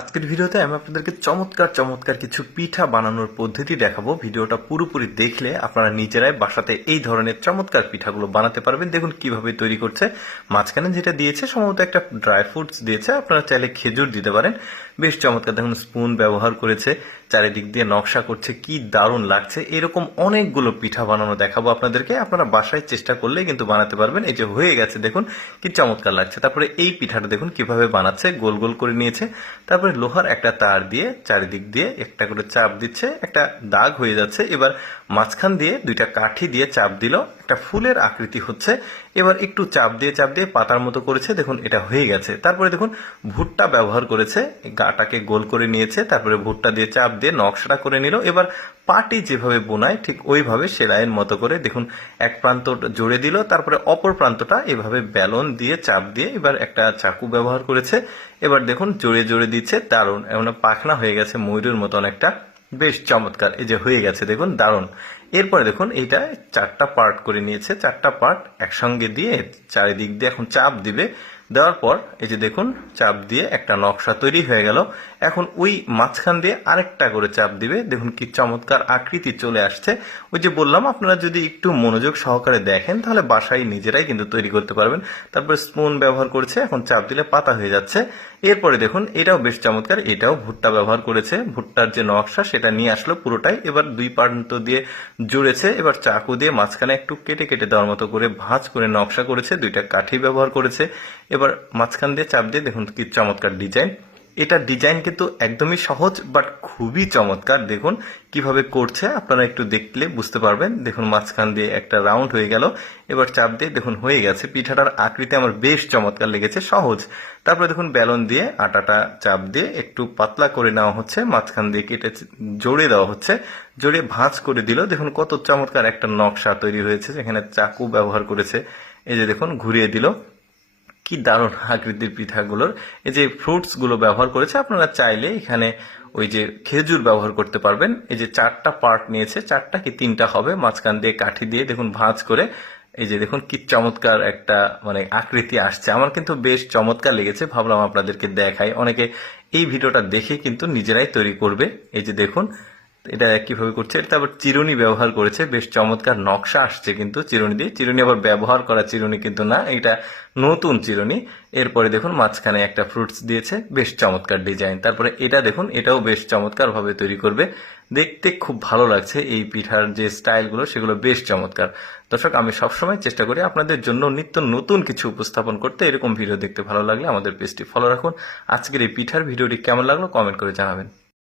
আজকের ভিডিওতে আমি আপনাদেরকে চমৎকার চমৎকার কিছু পিঠা বানানোর পদ্ধতি দেখাবো। ভিডিওটা পুরোপুরি দেখলে আপনারা নিজেরাই বাসাতে এই ধরনের চমৎকার পিঠাগুলো বানাতে পারবেন। দেখুন কিভাবে তৈরি করছে। মাঝখানে যেটা দিয়েছে সম্ভবত একটা ড্রাই ফ্রুটস দিয়েছে, আপনারা চাইলে খেজুর দিতে পারেন। বেশ চমৎকার, দেখুন স্পুন ব্যবহার করেছে, চারিদিক দিয়ে নকশা করছে, কি দারুণ লাগছে। এরকম অনেকগুলো পিঠা বানানো দেখাবো আপনাদেরকে, আপনারা বাসায় চেষ্টা করলেই কিন্তু বানাতে পারবেন। এই যে হয়ে গেছে, দেখুন কি চমৎকার লাগছে। তারপরে এই পিঠাটা দেখুন কিভাবে বানাচ্ছে, গোল গোল করে নিয়েছে। তারপরে লোহার একটা তার দিয়ে চারিদিক দিয়ে একটা করে চাপ দিচ্ছে, একটা দাগ হয়ে যাচ্ছে। এবার মাঝখান দিয়ে দুইটা কাঠি দিয়ে চাপ দিল, একটা ফুলের আকৃতি হচ্ছে। এবার একটু চাপ দিয়ে পাতার মতো করেছে, দেখুন এটা হয়ে গেছে। তারপরে দেখুন ভুট্টা ব্যবহার করেছে, গাটাকে গোল করে নিয়েছে, তারপরে ভুট্টা দিয়ে চাপ দিয়ে নকশাটা করে নিল। এবার পাটি যেভাবে বোনায় ঠিক ওইভাবে সেলাইয়ের মতো করে দেখুন এক প্রান্ত জোড়ে দিল, তারপরে অপর প্রান্তটা এভাবে বেলন দিয়ে চাপ দিয়ে এবার একটা চাকু ব্যবহার করেছে। এবার দেখুন জোরে জোরে দিচ্ছে, দারুণ, এমন পাখনা হয়ে গেছে ময়ূরের মতো অনেকটা, বেশ চমৎকার। এই যে হয়ে গেছে, দেখুন দারুণ। এরপরে দেখুন এইটা চারটা পার্ট করে নিয়েছে, চারটা পার্ট একসঙ্গে দিয়ে চারিদিক দিয়ে এখন চাপ দিবে। দেওয়ার পর এই যে দেখুন চাপ দিয়ে একটা নকশা তৈরি হয়ে গেল। এখন ওই মাঝখান দিয়ে আরেকটা করে চাপ দিবে, দেখুন কি চমৎকার আকৃতি চলে আসছে। ওই যে বললাম, আপনারা যদি একটু মনোযোগ সহকারে দেখেন তাহলে বাসায় নিজেরাই কিন্তু তৈরি করতে পারবেন। তারপরে স্পুন ব্যবহার করেছে, এখন চাপ দিলে পাতা হয়ে যাচ্ছে। এরপরে দেখুন এটাও বেশ চমৎকার, এটাও ভুট্টা ব্যবহার করেছে, ভুট্টার যে নকশা সেটা নিয়ে আসলো পুরোটাই। এবার দুই প্রান্ত দিয়ে জুড়েছে, এবার চাকু দিয়ে মাঝখানে একটু কেটে কেটে দেওয়ার মতো করে ভাঁজ করে নকশা করেছে, দুইটা কাঠি ব্যবহার করেছে। এবার মাঝখান দিয়ে চাপ দিয়ে দেখুন কি চমৎকার ডিজাইন। এটা ডিজাইন কিন্তু একদমই সহজ, বাট খুবই চমৎকার। দেখুন কিভাবে করছে, আপনারা একটু দেখলে বুঝতে পারবেন। দেখুন মাঝখান দিয়ে একটা রাউন্ড হয়ে গেল, এবার চাপ দিয়ে দেখুন হয়ে গেছে। পিঠাটার আকৃতি আমার বেশ চমৎকার লেগেছে, সহজ। তারপরে দেখুন বেলন দিয়ে আটাটা চাপ দিয়ে একটু পাতলা করে নেওয়া হচ্ছে, মাঝখান দিয়ে কেটে জড়িয়ে দেওয়া হচ্ছে, জড়িয়ে ভাঁজ করে দিল। দেখুন কত চমৎকার একটা নকশা তৈরি হয়েছে, যেখানে চাকু ব্যবহার করেছে। এই যে দেখুন ঘুরিয়ে দিল, কি দারুণ আকৃতির পিঠাগুলোর। এই যে ফ্রুটস গুলো ব্যবহার করেছে, আপনারা চাইলে এখানে ওই যে খেজুর ব্যবহার করতে পারবেন। এই যে চারটা পার্ট নিয়েছে, চারটা কি তিনটা হবে, মাঝখান দিয়ে কাঠি দিয়ে দেখুন ভাঁজ করে। এই যে দেখুন কি চমৎকার একটা মানে আকৃতি আসছে, আমার কিন্তু বেশ চমৎকার লেগেছে। ভাবলাম আপনাদেরকে দেখাই, অনেকে এই ভিডিওটা দেখে কিন্তু নিজেরাই তৈরি করবে। এই যে দেখুন এটা কিভাবে করছে। তারপর চিরুনি ব্যবহার করেছে, বেশ চমৎকার নকশা আসছে কিন্তু চিরুনি দিয়ে। চিরুনি আবার ব্যবহার করা চিরুনি কিন্তু না, এটা নতুন চিরুনি। এরপরে দেখুন মাঝখানে একটা ফ্রুটস দিয়েছে, বেশ চমৎকার ডিজাইন। তারপরে এটা দেখুন, এটাও বেশ চমৎকার ভাবে তৈরি করবে, দেখতে খুব ভালো লাগছে। এই পিঠার যে স্টাইলগুলো সেগুলো বেশ চমৎকার। দর্শক, আমি সবসময় চেষ্টা করি আপনাদের জন্য নিত্য নতুন কিছু উপস্থাপন করতে। এরকম ভিডিও দেখতে ভালো লাগলে আমাদের পেজটি ফলো রাখুন। আজকের এই পিঠার ভিডিওটি কেমন লাগলো কমেন্ট করে জানাবেন।